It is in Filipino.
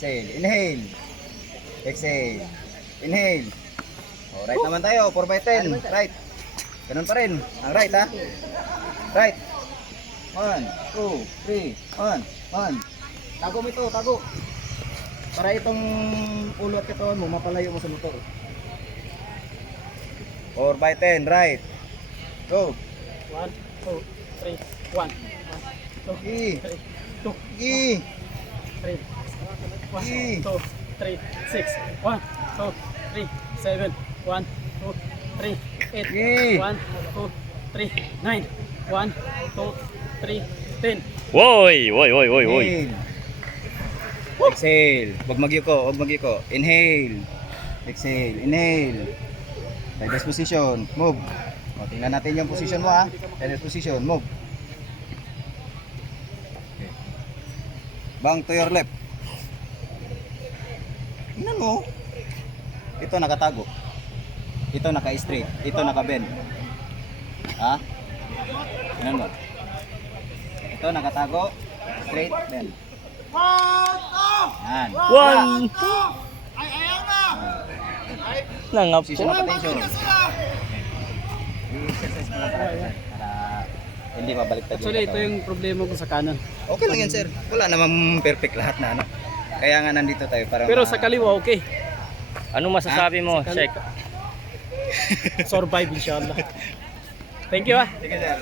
Exhale. Inhale. Exhale. Inhale. Oh, right naman tayo. 4 by 10. Right. Ganun pa rin. Ang right ha. Right. 1, 2, 3. 1, 1. Tago mo ito. Tago. Para itong ulo at katawan mo mapalayo mo sa motor. 4 by 10. Right. Go. 1, 2, 3, 1, 2, E. 3, 2, E. 3, 1, 2, 3, 6, 1, 2, 3, 7, 1, 2, 3, 8, E. 1, 2, 3, 9, 1, 2, 3, 10. Woy, woy, woy, woy, woy. Inhale. Exhale. Huwag magyuko, huwag magyuko. Inhale. Exhale. Inhale. Reverse position. Move. O, tingnan natin yung position mo ha. Reverse position. Move. Okay. Bang to your left. Tingnan mo. Ito nakatago. Ito naka-straight. Ito naka-bend. Ha? Tingnan mo. Ito nakatago. Straight, bend. Yan. One. Nangap Position po. of attention. I-exercise mo lang para hindi mabaliktad Actually, ito katawan. yung problema ko sa kanan. Okay lang yan sir. Wala namang perfect lahat na ano. Kaya nga nandito tayo para Pero sa kaliwa, okay. Ano masasabi mo, Sa Sheikh? Survive, inshallah. Thank you ah. Sige sir.